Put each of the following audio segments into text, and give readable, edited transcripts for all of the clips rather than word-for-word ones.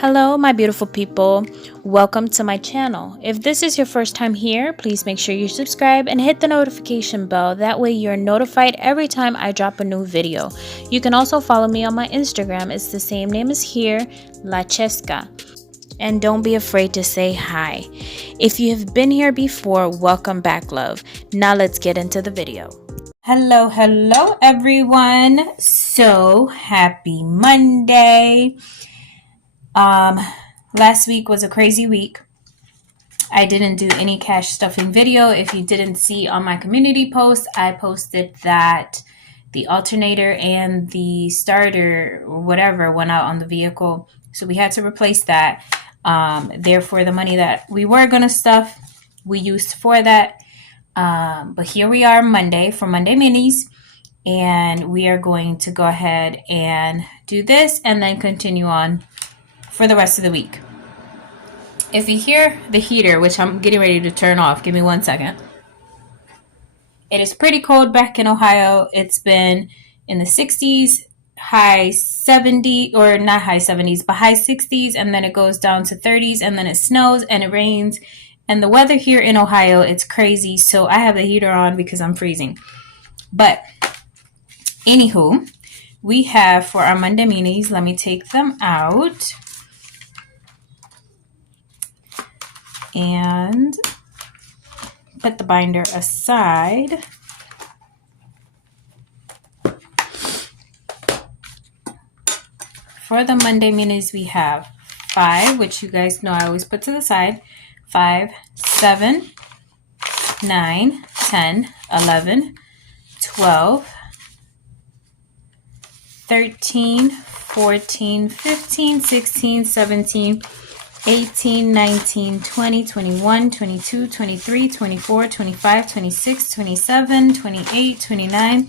Hello, my beautiful people. Welcome to my channel. If this is your first time here, please make sure you subscribe and hit the notification bell. That way you're notified every time I drop a new video. You can also follow me on my Instagram. It's the same name as here, La Chesca. And don't be afraid to say hi. If you have been here before, welcome back, love. Now let's get into the video. Hello, everyone. So happy Monday. Last week was a crazy week. I didn't do any cash stuffing video. If you didn't see on my community post, I posted that the alternator and the starter or whatever went out on the vehicle. So we had to replace that. Therefore, the money that we were going to stuff, we used for that. But here we are Monday for Monday Minis. And we are going to go ahead and do this and then continue on for the rest of the week. If you hear the heater, which I'm getting ready to turn off, give me 1 second. It is pretty cold back in Ohio. It's been in the 60s, high 70s, or not high 70s, but high 60s, and then it goes down to 30s, and then it snows and it rains. And the weather here in Ohio, it's crazy. So I have the heater on because I'm freezing. But anywho, we have for our Monday Minis, let me take them out. And put the binder aside. For the Monday Minis, we have 5, which you guys know I always put to the side. 5, 7, 9, 10, 11, 12, 13, 14, 15, 16, 17, 18, 19, 20, 21, 22, 23, 24, 25, 26, 27, 28, 29,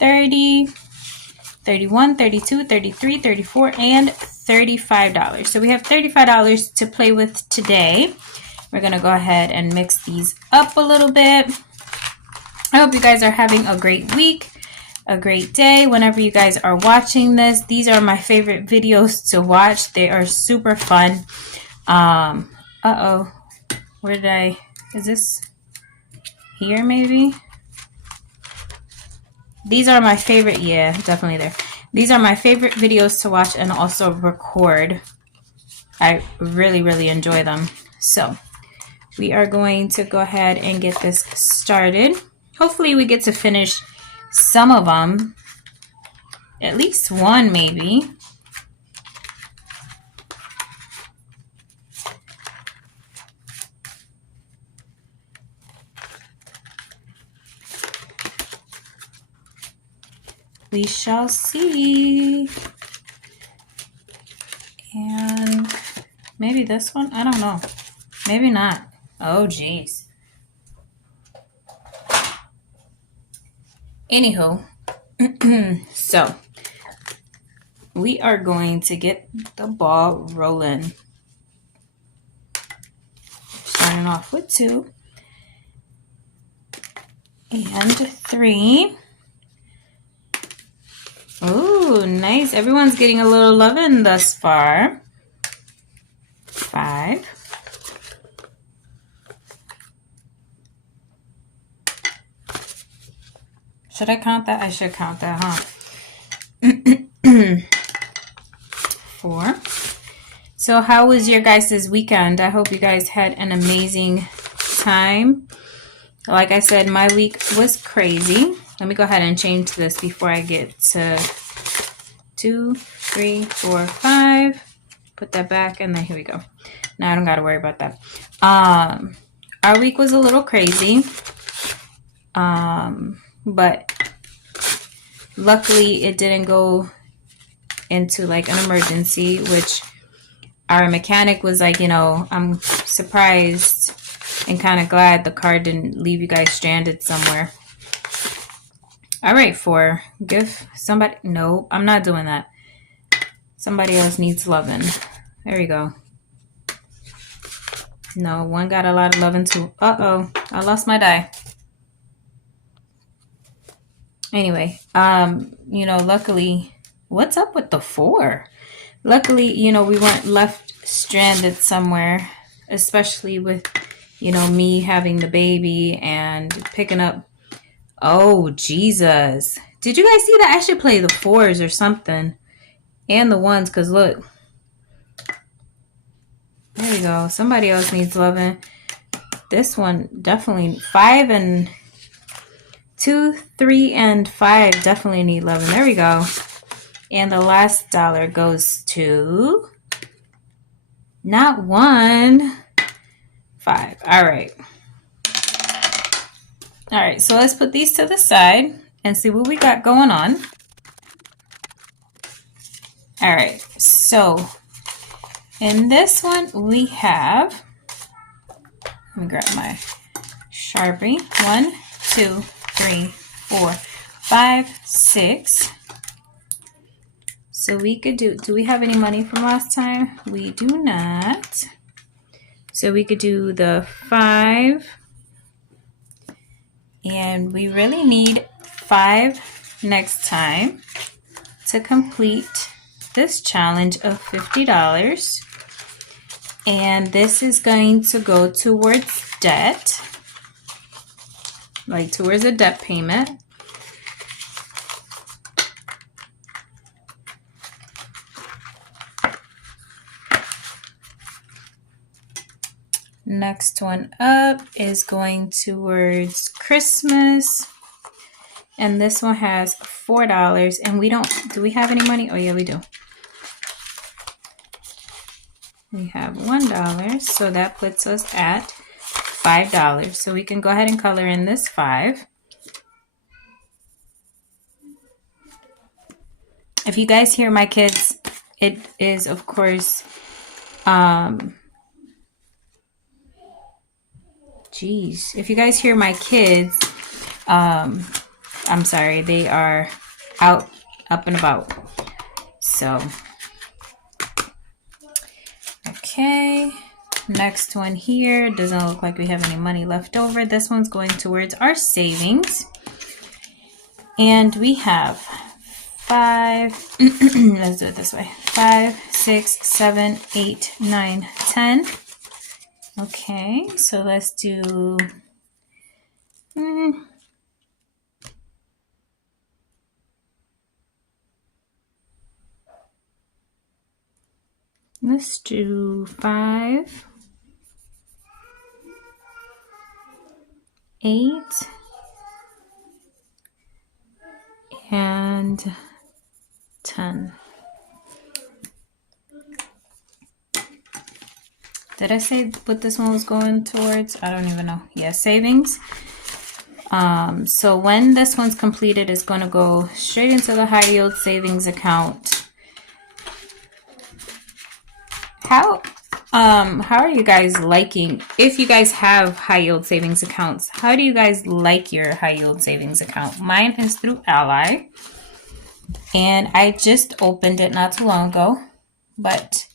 30, 31, 32, 33, 34, and $35. So we have $35 to play with today. We're going to go ahead and mix these up a little bit. I hope you guys are having a great week, a great day whenever you guys are watching this. These are my favorite videos to watch. They are super fun. Where did I, is this here maybe? These are my favorite, yeah, definitely there. These are my favorite videos to watch and also record. I really enjoy them. So we are going to go ahead and get this started. Hopefully we get to finish some of them, at least one maybe. We shall see. And maybe this one, I don't know. Maybe not. Oh, geez. Anywho, so we are going to get the ball rolling. Starting off with 2 and 3. Oh, nice. Everyone's getting a little lovin' thus far. 5. Should I count that? I should count that, huh? 4. So how was your guys' weekend? I hope you guys had an amazing time. Like I said, my week was crazy. Let me go ahead and change this before I get to 2, 3, 4, 5. Put that back, and then here we go. Now I don't got to worry about that. Our week was a little crazy. But luckily it didn't go into like an emergency, which our mechanic was like, you know, I'm surprised and kind of glad the car didn't leave you guys stranded somewhere. All right, 4. Give somebody, no, I'm not doing that. Somebody else needs loving. There we go. No, 1 got a lot of loving too. Uh-oh, I lost my die. Anyway, you know, luckily, what's up with the 4? Luckily, you know, we weren't left stranded somewhere, especially with, you know, me having the baby and picking up. Oh, Jesus. Did you guys see that? I should play the fours or something. And the ones, because look. There you go. Somebody else needs loving. This one definitely 5 and 2, 3, and 5 definitely need loving. There we go. And the last dollar goes to not 1, 5. All right. All right. So let's put these to the side and see what we got going on. All right. So in this one we have, let me grab my Sharpie. 1, 2, 3, 4, 5, 6. So we could do we have any money from last time? We do not. So we could do the 5. And we really need 5 next time to complete this challenge of $50. And this is going to go towards debt, like towards a debt payment. Next one up is going towards Christmas. And this one has $4. And we don't, do we have any money? Oh yeah, we do. We have $1. So that puts us at $5. So we can go ahead and color in this 5. If you guys hear my kids, it is of course, geez, if you guys hear my kids, I'm sorry, they are out, up and about. So, okay, next one here, doesn't look like we have any money left over. This one's going towards our savings. And we have 5, let's do it this way, 5, 6, 7, 8, 9, 10. Okay, so let's do, let's do 5, 8, and 10. Did I say what this one was going towards? I don't even know. Yeah, savings. So when this one's completed, it's going to go straight into the high yield savings account. How are you guys liking, if you guys have high yield savings accounts, how do you guys like your high yield savings account? Mine is through Ally, and I just opened it not too long ago, but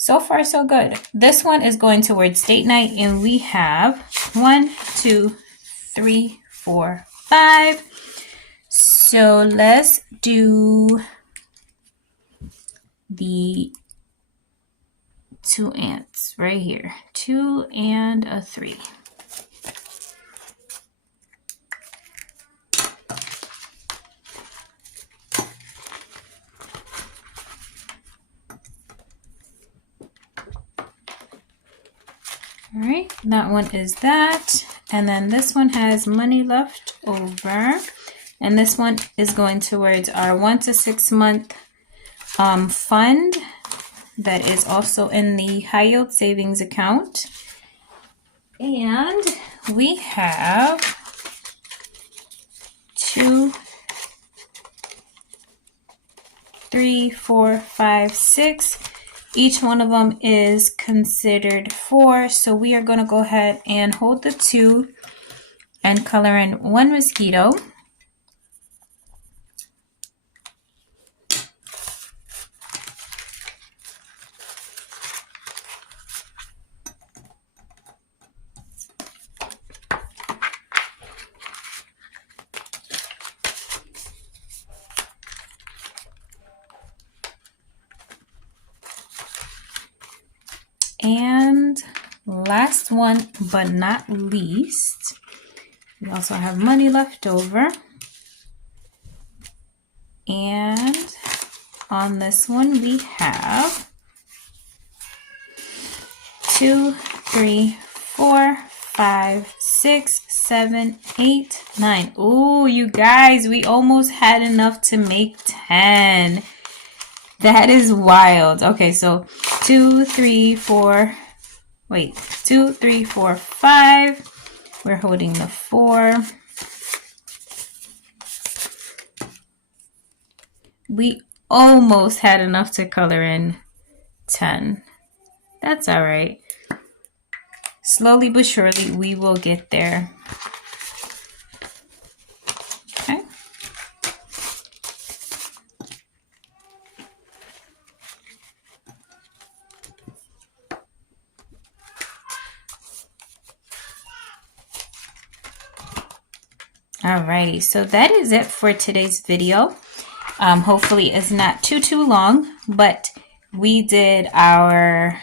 so far so good. This one is going towards date night, and we have 1, 2, 3, 4, 5. So let's do the 2 ants right here. 2 and a 3. All right, that one is that. And then this one has money left over. And this one is going towards our 1 to 6 month fund that is also in the high yield savings account. And we have 2, 3, 4, 5, 6. Each one of them is considered 4. So we are going to go ahead and hold the 2 and color in 1 mosquito. And last one but not least, we also have money left over. And on this one we have 2, 3, 4, 5, 6, 7, 8, 9. Ooh, you guys, we almost had enough to make 10. That is wild. Okay, so 2, 3, 4. Wait, 2, 3, 4, 5. We're holding the 4. We almost had enough to color in 10. That's all right. Slowly but surely, we will get there. Okay. Alrighty, so that is it for today's video. Hopefully it's not too long, but we did our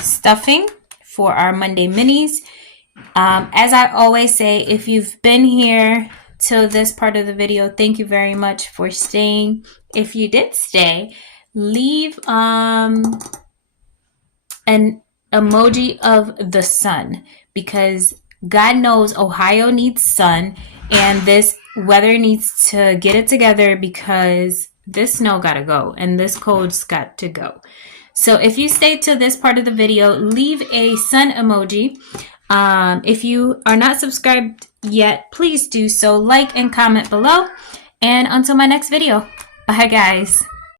stuffing for our Monday minis. As I always say, if you've been here till this part of the video, thank you very much for staying. If you did stay, leave an emoji of the sun, because God knows Ohio needs sun, and this weather needs to get it together, because this snow gotta go and this cold's got to go. So if you stayed to this part of the video, leave a sun emoji. If you are not subscribed yet, please do so. Like and comment below. And until my next video, bye guys.